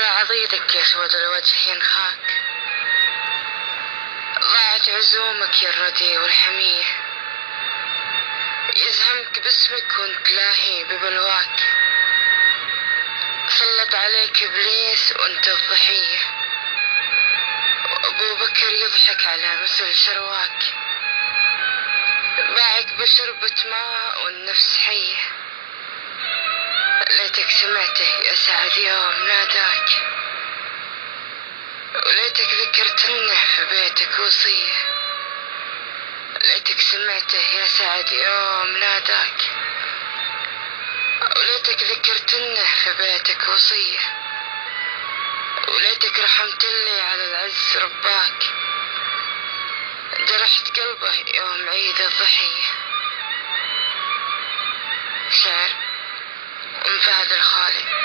مرة عضيدك يسود الوجه ينخاك، ضاعت عزومك يا الردي والحمية، يزهمك باسمك وانت لاهي ببلواك، سلط عليك إبليس وانت الضحية، وأبو بكر يضحك على مثل شرواك، باعك بشربة ماء والنفس حية، ليتك سمعته يا سعد يوم ناداك، وليتك ذكرتنه في بيتك وصية، ليتك سمعته يا سعد يوم ناداك، وليتك ذكرتنه في بيتك وصية، وليتك رحمتلي على العز رباك، جرحت قلبه يوم عيد الضحية. شعر أم فهد الخالي.